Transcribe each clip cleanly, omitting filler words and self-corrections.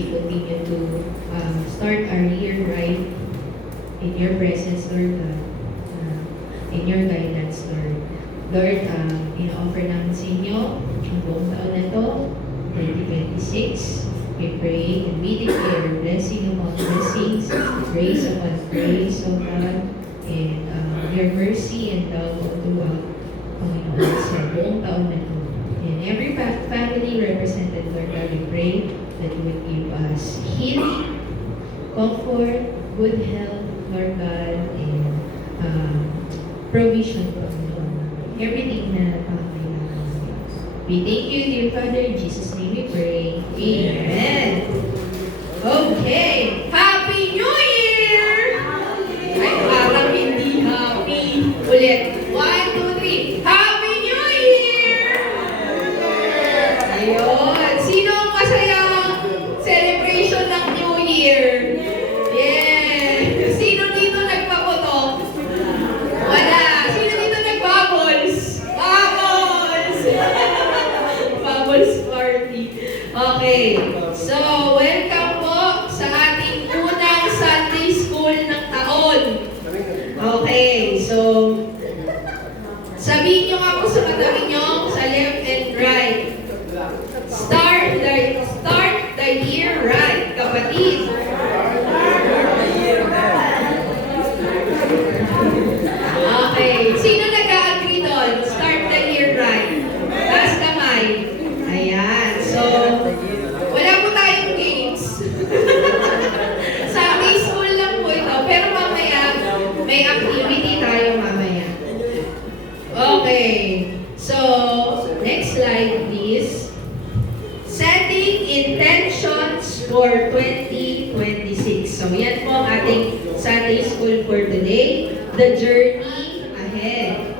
we continue to start our year right in your presence, Lord God, in your guidance, Lord. Lord, ina-offer namin sa inyo ang buong taon na to, 2026. We pray and we declare blessing upon blessings, grace upon grace, O God, and your mercy and love throughout, Panginoon, sa buong taon na to. And every family represented, Lord God, we pray that you would give us healing, comfort, good health, Lord God, and provision, Panginoon. Everything na pangailangan. We thank you, dear Father. In Jesus' name we pray. Amen. Okay. Happy New Year! Ay, parang hindi happy. Ulit. 1, 2, 3. Happy New Year! Ayun. Sino ang masayang celebration ng New Year? Yeah. Sino dito nagpaputok? Wala. Sino dito nagbubbles? Bubbles! Bubbles party. Okay. So, welcome po sa ating unang Sunday School ng taon. Okay. So, sabihin nyo nga po sa katabi nyo, sa left and right. Start the year right, kapatid. Okay. Sino nag-agree doon? Start the year right. Taas kamay. Ayan. So, wala po tayong games. Sunday school lang po ito. Pero mamaya, may activity tayo mamaya. Okay. So, next slide please. Setting intentions for 2026. So, yan po ang ating Sunday school for today. The journey ahead.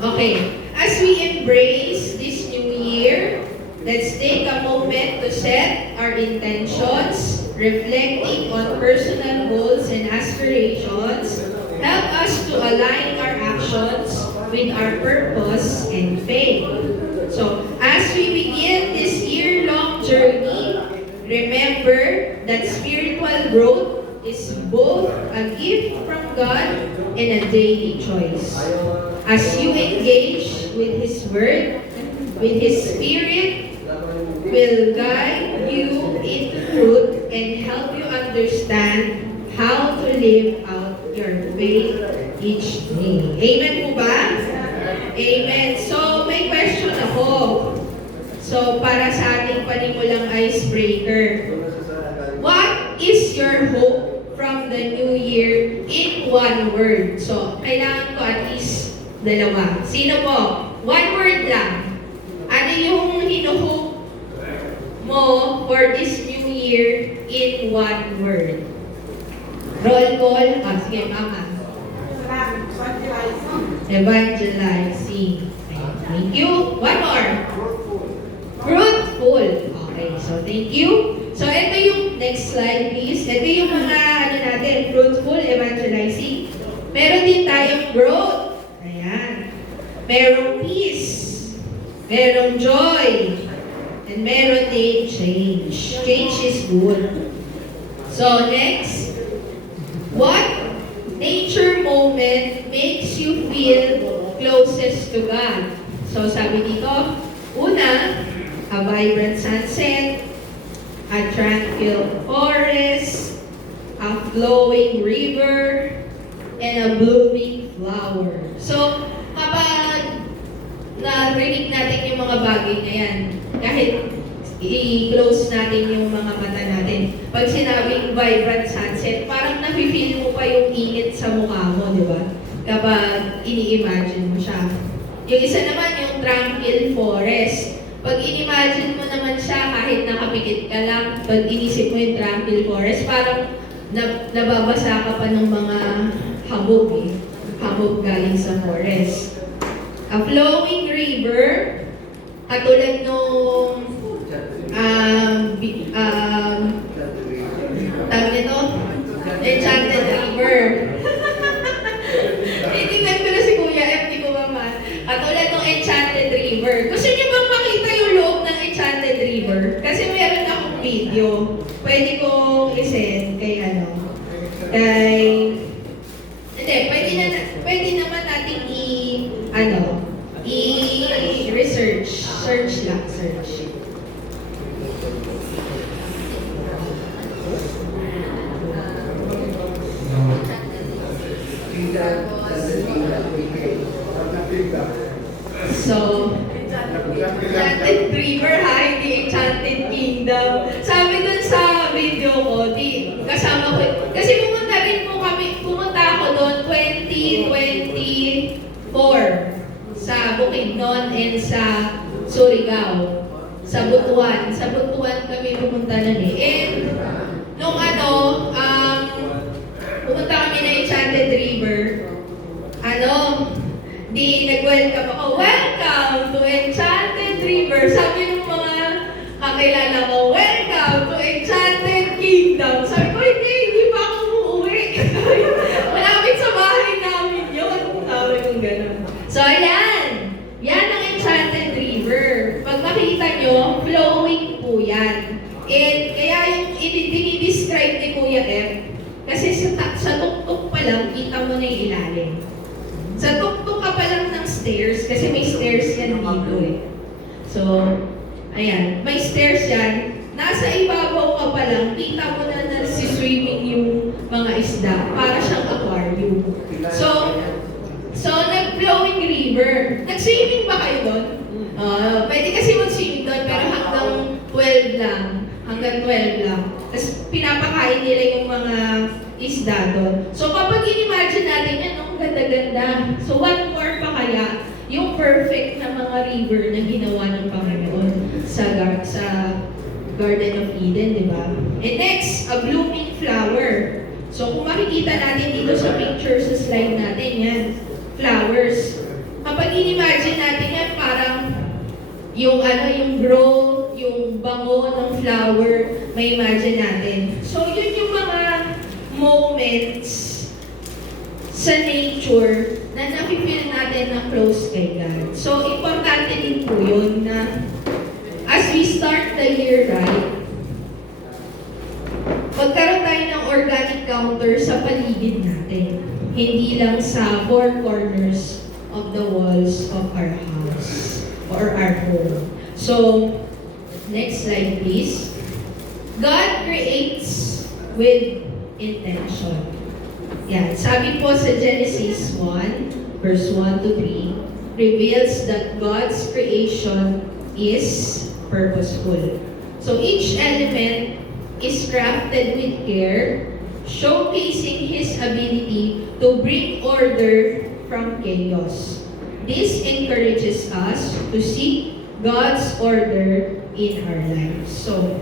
Okay. As we embrace this new year, let's take a moment to set our intentions, reflecting on personal goals and aspirations. Help us to align our actions with our purpose and faith. So, as we begin this year-long journey, remember that spiritual growth is both a gift from God and a daily choice. As you engage with His Word, with His Spirit, will guide you in truth and help you understand how to live out your faith each day. Amen po ba? Amen. So, may question ako. So, para sa ating panimulang icebreaker. What is your hope from the new year in one word? So, kailangan ko at least dalawa. Sino po? One word lang. Ano yung hino-hope mo for this new year in one word? Roll call. Sige, mama. Evangelizing. Thank you. One more. Fruitful. Okay, so thank you. So, ito yung next slide, please. Ito yung mga, natin, fruitful, evangelizing. Meron din tayong growth. Ayan. Merong peace. Merong joy. And meron din change. Change is good. So, next. What nature moment makes you feel closest to God? So, sabi dito, una, a vibrant sunset, a tranquil forest, a flowing river, and a blooming flower. So, kapag narinig natin yung mga bagay na yan, kahit i-close natin yung mga mata natin, pag sinabing vibrant sunset, parang nafe-feel mo pa yung init sa mukha mo, di ba? Kapag ini-imagine mo siya. Yung isa naman, yung tranquil forest. Pag in-imagine mo naman siya, kahit nakapikit ka lang, pag inisip mo yung tranquil forest, parang nababasa ka pa ng mga habog eh. Habog galing sa forest. A flowing river, katulad nung tawag nito, Enchanted River. Titignan ko na si Kuya F, di ko ba katulad nung Enchanted River. Gusto niyo bang makita yung loob ng Enchanted River? Kasi meron akong video. video. Pwede kong i-send kay kay, hindi, pwede naman natin i-research. Search lang, search. So, Enchanted River ha, hindi Enchanted Kingdom. Sabi dun sa video ko, kasama ko, kasi pumunta ako doon 2024 sa Bukidnon and sa Surigao, sa Butuan. Sa Butuan kami pumunta nun eh. And, nung pumunta kami na Enchanted River, nag-welcome ako, welcome to Enchanted River. Sabi ng mga kakilala ko, welcome to Enchanted Kingdom. Sabi ko, hindi pa ako uuwi. Malapit sa bahay namin yun. Sabi ko gano'n. So, ayan. Yan ang Enchanted River. Pag makita nyo, flowing po yan. And kaya yung dinidescribe ni Kuya F, kasi sa tuktok pa lang, kita mo na yung ilalim. Sa tuktok ka pa lang ng stairs, kasi may stairs yan dito eh. So, ayan, may stairs yan. Nasa ibabaw ka pa lang, kita mo na nagsiswimming yung mga isda. Para siyang aquarium. So nag-flowing river. Nag-swimming ba kayo doon? Pwede kasi mag-swimming doon, pero hanggang 12 lang. Hanggang 12 lang. Tapos pinapakain nila yung mga isda doon. So kapag in-imagine natin yan, ang ganda-ganda. So what more pa kaya yung perfect na mga river na ginawa ng Panginoon sa Garden of Eden, di ba? And next, a blooming flower. So kung makikita natin dito sa picture sa slide natin, yan, flowers. Kapag in-imagine natin yan, parang yung growth, yung bango ng flower, may imagine natin. So yun yung mga moments sa nature na napipil natin na close kay God. So importante din po yun na as we start the year right, magkaroon tayo ng organic counter sa paligid natin. Hindi lang sa four corners of the walls of our house or our home. So, next slide please. God creates with intention. Yan. Sabi po sa Genesis 1, verse 1 to 3, reveals that God's creation is purposeful. So each element is crafted with care, showcasing His ability to bring order from chaos. This encourages us to seek God's order in our lives. So,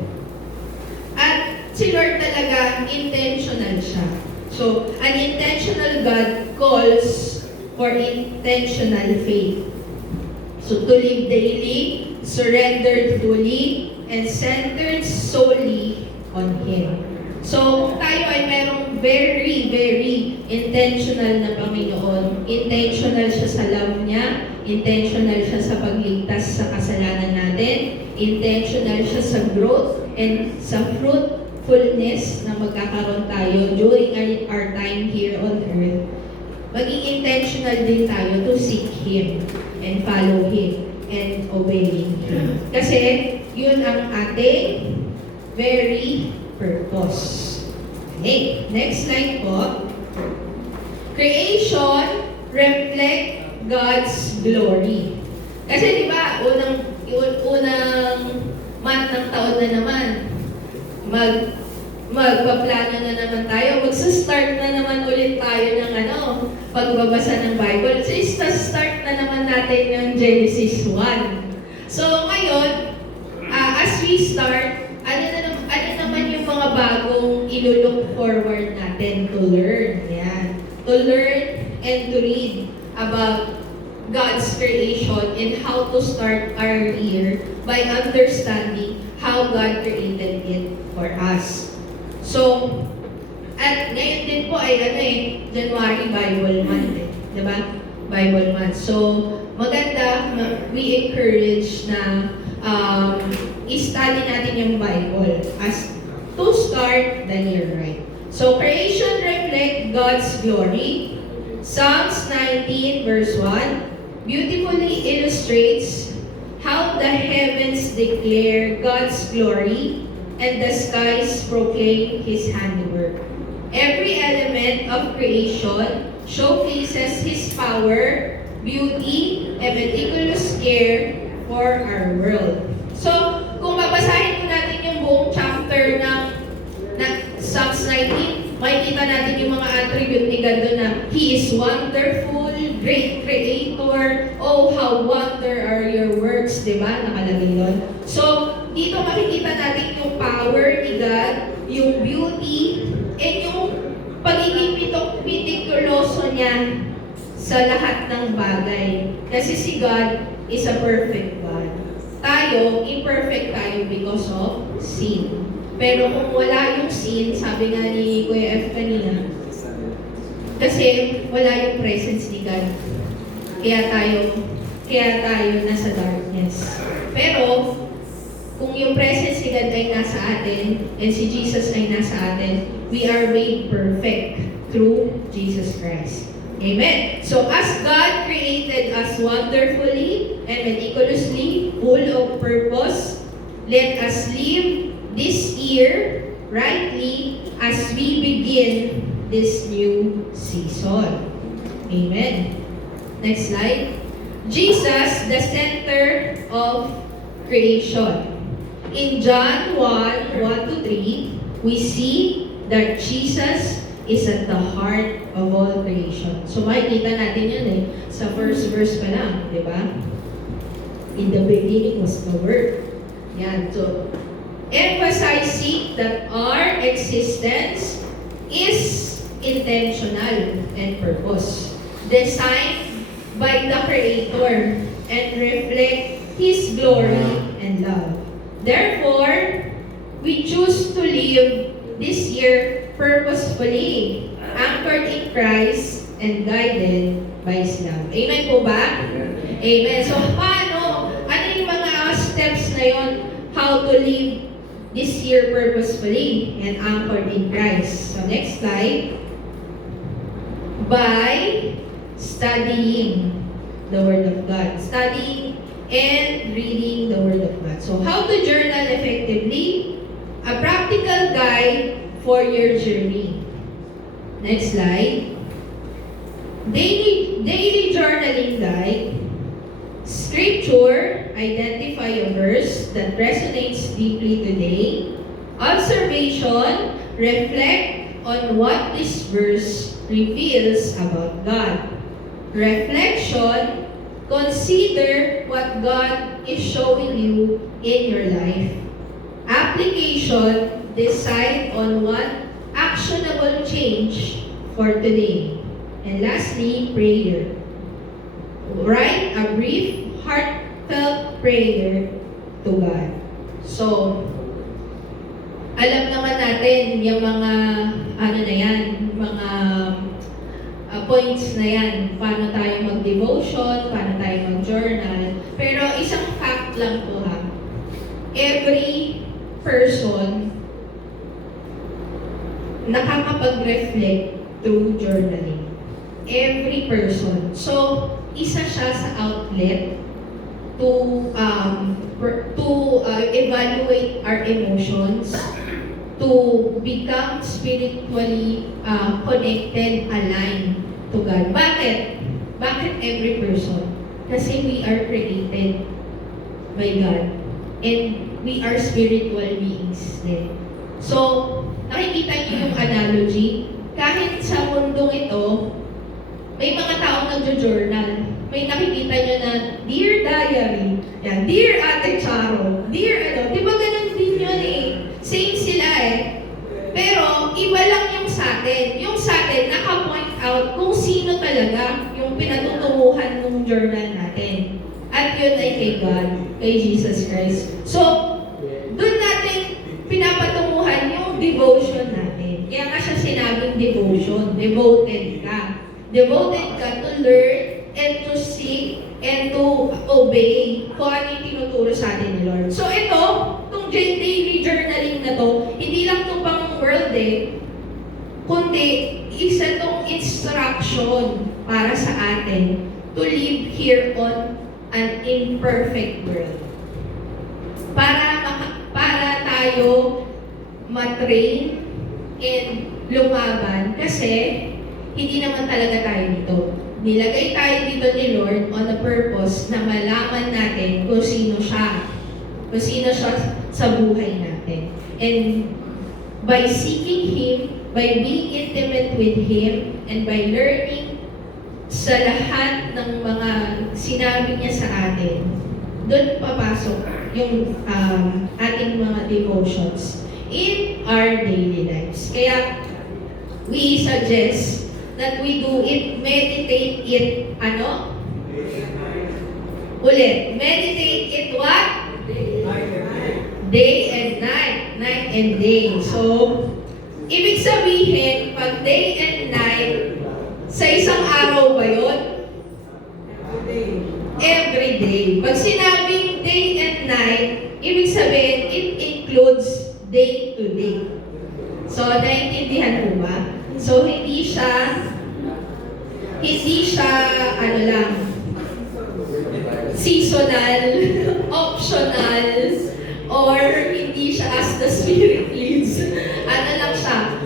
at si Lord talaga, intentional siya. So, an intentional God calls for intentional faith. So, to live daily, surrendered fully, and centered solely on Him. So, kung tayo ay merong very, very intentional na Panginoon, intentional siya sa love niya, intentional siya sa pagligtas sa kasalanan natin, intentional siya sa growth and sa fruitfulness na magkakaroon tayo during our time here on earth. Maging intentional din tayo to seek Him and follow Him and obeying Him. Kasi yun ang ating very purpose. Okay, next slide po. Creation reflect God's glory. Kasi di ba, unang month ng taon na naman, magpaplano na naman tayo, magsa-start na naman ulit tayo ng pagbabasa ng Bible. So, start na naman natin ng Genesis 1. So, ngayon, as we start, ano naman yung mga bagong ilo-look forward natin to learn? Yan. To learn and to read about God's creation and how to start our year by understanding how God created it for us. So, at ngayon din po ay January Bible Month, diba? Bible Month. So, maganda, we encourage na i-study natin yung Bible as start the year right. So creation reflects God's glory. Psalms 19 verse 1 beautifully illustrates how the heavens declare God's glory and the skies proclaim His handiwork. Every element of creation showcases His power, beauty, and meticulous care for our world. So, kung babasahin po natin yung buong chapter ng Psalms 19, makikita natin yung mga attribute ni God doon na He is wonderful, great creator, oh how wonder are your works, di ba? Nakalagay doon. So, dito makikita natin yung power ni God, yung beauty, and yung pagiging meticuloso niya sa lahat ng bagay. Kasi si God is a perfect God. Tayo, imperfect tayo because of sin. Pero kung wala yung sin, sabi nga ni Kuya F kanina, kasi wala yung presence ni God. Kaya tayo nasa darkness. Pero, kung yung presence ni God ay nasa atin, and si Jesus ay nasa atin, we are made perfect through Jesus Christ. Amen. So as God created us wonderfully and meticulously, full of purpose, let us live this year rightly as we begin this new season. Amen. Next slide. Jesus, the center of creation. In John 1:1-3, we see that Jesus is at the heart of all creation. So makikita natin yun sa first verse pa lang, di ba? In the beginning was the Word. Yan. So, emphasizing that our existence is intentional and purpose. Designed by the Creator and reflect His glory and love. Therefore, we choose to live this year purposefully, anchored in Christ and guided by His love. Amen po ba? Amen. So, paano? Ano yung mga steps na yon? How to live this year purposefully and anchored in Christ. So, next slide. By studying the Word of God. Studying and reading the Word of God. So, how to journal effectively? A practical guide for your journey. Next slide. Daily journaling guide. Scripture, identify a verse that resonates deeply today. Observation, reflect on what this verse reveals about God. Reflection, consider what God is showing you in your life. Application, decide on one actionable change for today. And lastly, prayer. Write a brief, heartfelt prayer to God. So, alam naman natin yung mga mga points na yan. Paano tayo mag-devotion, paano tayo mag-journal. Pero isang fact lang po ha. Every person nakakapag-reflect through journaling. Every person. So, isa siya sa outlet to evaluate our emotions, to become spiritually connected, aligned to God. Bakit? Bakit every person? Kasi we are created by God. And we are spiritual beings din. So, nakikita niyo yung analogy. Kahit sa mundong ito, may mga taong nagjo-journal. May nakikita niyo na, Dear Diary, yan, Dear Ate Charo, Dear di ba ganun din yun eh? Same sila eh. Pero, iba lang yung sa atin. Yung sa atin, naka-point out kung sino talaga yung pinatutunguhan ng journal natin. At yun ay kay God, kay Jesus Christ. So, doon natin pinapatunguhan yung devotion natin. Kaya nga siya sinabing devotion. Devoted ka. Devoted ka to learn and to seek and to obey kung ano yung tinuturo sa atin ni Lord. So ito, itong daily journaling na to, hindi lang to pang din, kundi isa tong instruction para sa atin to live here on an imperfect world. Para tayo matrain and lumaban kasi hindi naman talaga tayo dito. Nilagay tayo dito ni Lord on a purpose na malaman natin kung sino siya. Kung sino siya sa buhay natin. And by seeking Him, by being intimate with Him, and by learning sa lahat ng mga sinabi niya sa atin, doon papasok yung ating mga devotions in our daily lives. Kaya, we suggest that we do it, meditate it, ano? Ulit, meditate it what? Day and night. Night and day. So, ibig sabihin, pag day and night, sa isang araw ba yun? Every day. Pag sinabing day and night, ibig sabihin, it includes day to day. So, naiintindihan mo ba? So, hindi siya, ano lang, seasonal, optional, or hindi siya as the Spirit leads. Ano lang siya,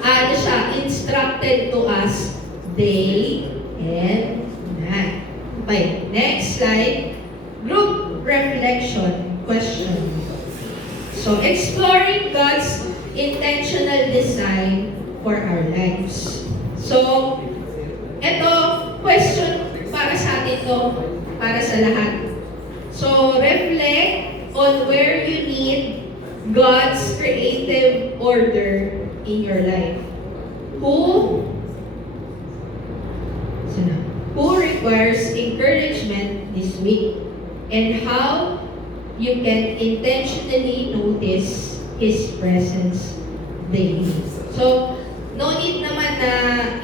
instructed to us day and night. Okay, next slide. Group reflection question. So, exploring God's intentional design for our lives. So, ito, question para sa atin to, para sa lahat. So, reflect on where you need God's creative order in your life. Who requires encouragement this week? And how you can intentionally notice His presence daily. So, no need naman na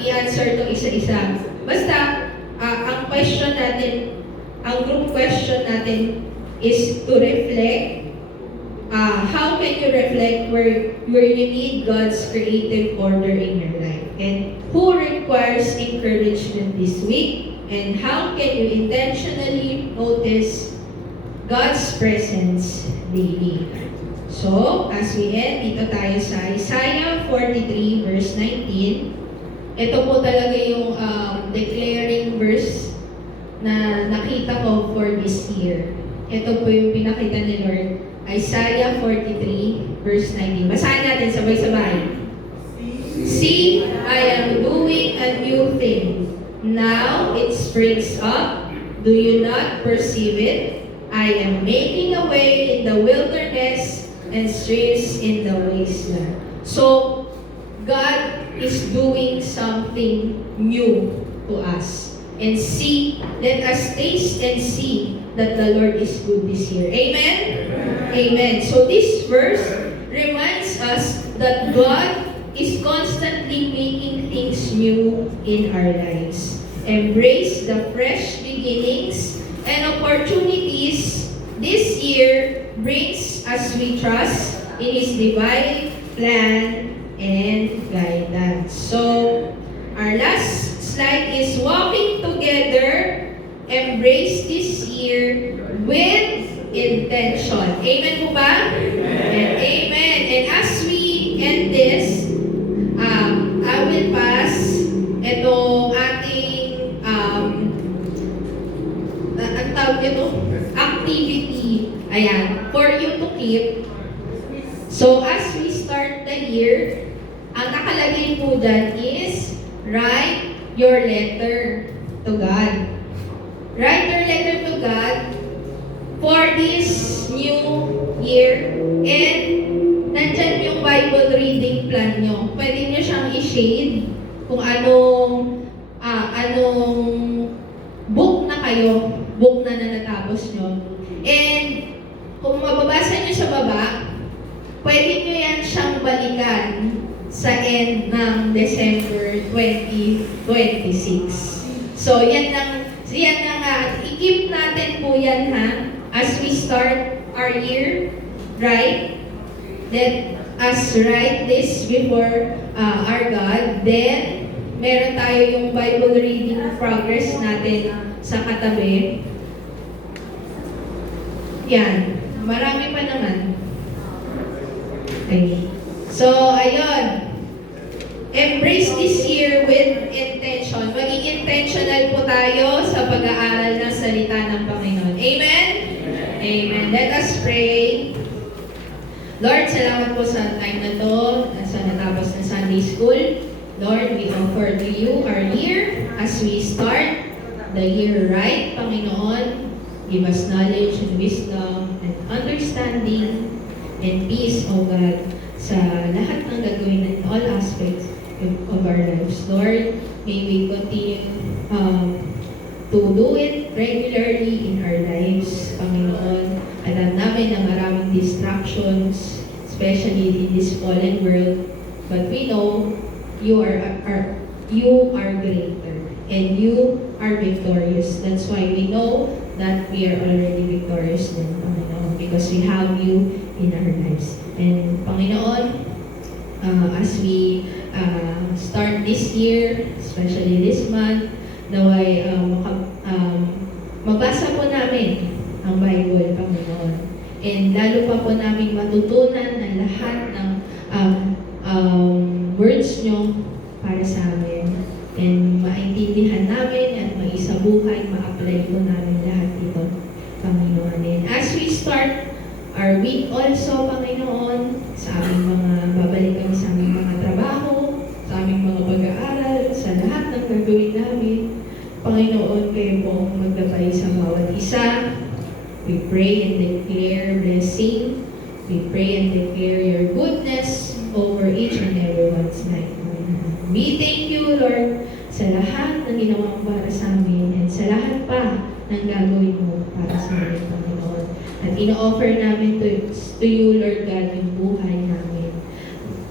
i-answer to isa-isa. Basta, ang question natin, ang group question natin is to reflect. How can you reflect where you need God's creative order in your life? And who requires encouragement this week? And how can you intentionally notice God's presence daily? So, as we end, dito tayo sa Isaiah 43 verse 19. Ito po talaga yung declaring verse na nakita ko for this year. Ito po yung pinakita ni Lord. Isaiah 43 verse 19. Basahin natin sabay-sabay. See, I am doing a new thing. Now it springs up. Do you not perceive it? I am making a way in the wilderness and streams in the wasteland. So, God is doing something new to us. And see, let us taste and see that the Lord is good this year. Amen? Amen. So this verse reminds us that God is constantly making things new in our lives. Embrace the fresh beginnings and opportunities this year brings as we trust in His divine plan and guidance. So, our last slide is walking together. Embrace this year with intention. Amen po ba? Amen. Amen. And as we end this, I will pass ito ating ang tawag nito, activity. Ayan, for you to keep. So, as we start the year, ang nakalagay po dyan is write your letter to God. Write your letter to God for this new year. And nandyan yung Bible reading plan nyo. Pwede nyo siyang i-shade kung anong book na kayo, book na natapos nyo. And kung mababasa nyo sa baba, pwede nyo yan siyang balikan sa end ng December 2026. So, yan nga, i-keep natin po yan ha, as we start our year, right? That us write this before our God. Then, meron tayo yung Bible reading progress natin sa katabi. Yan. Marami pa naman. Okay. So, ayun. Embrace this year with intention. Maging intentional po tayo sa pag-aaral ng salita ng Panginoon. Amen? Amen. Let us pray. Lord, salamat po sa time na to, sa natapos ng Sunday School. Lord, we offer to you our year as we start the year right. Panginoon, give us knowledge and wisdom and understanding and peace, O God, sa lahat ng gagawin in all aspects of our lives. Lord, may we continue to do it regularly in our lives, Panginoon. Alam namin na maraming distractions, especially in this fallen world, but we know you are greater and you are victorious. That's why we know that we are already victorious then, Panginoon, because we have you in our lives. And Panginoon, as we start this year, especially this month, naway mabasa po namin ang Bible, Panginoon. And lalo pa po namin matutunan ng lahat ng words nyo para sa amin. And maintindihan namin at maisabuhay, ma-apply po namin lahat dito, Panginoon. And as we start our week also, Panginoon, sa aming babalik kami sa aming mga trabaho, sa aming mga pag-aaral, sa lahat ng gagawin namin, Panginoon, kayo po maggabay sa bawat isa. We pray and declare blessing. We pray and declare your goodness over each and everyone's life. We thank you, Lord, sa lahat ng ginawa mo para sa amin and sa lahat pa ng gagawin mo para sa amin, Panginoon. At ino-offer namin to you, Lord God, yung buhay namin.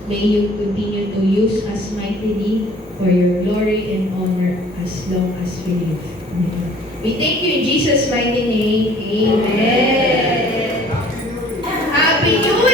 May you continue to use us mightily for your glory and honor as long as we live. Amen. We thank you in Jesus' mighty name. Amen. Happy New Year!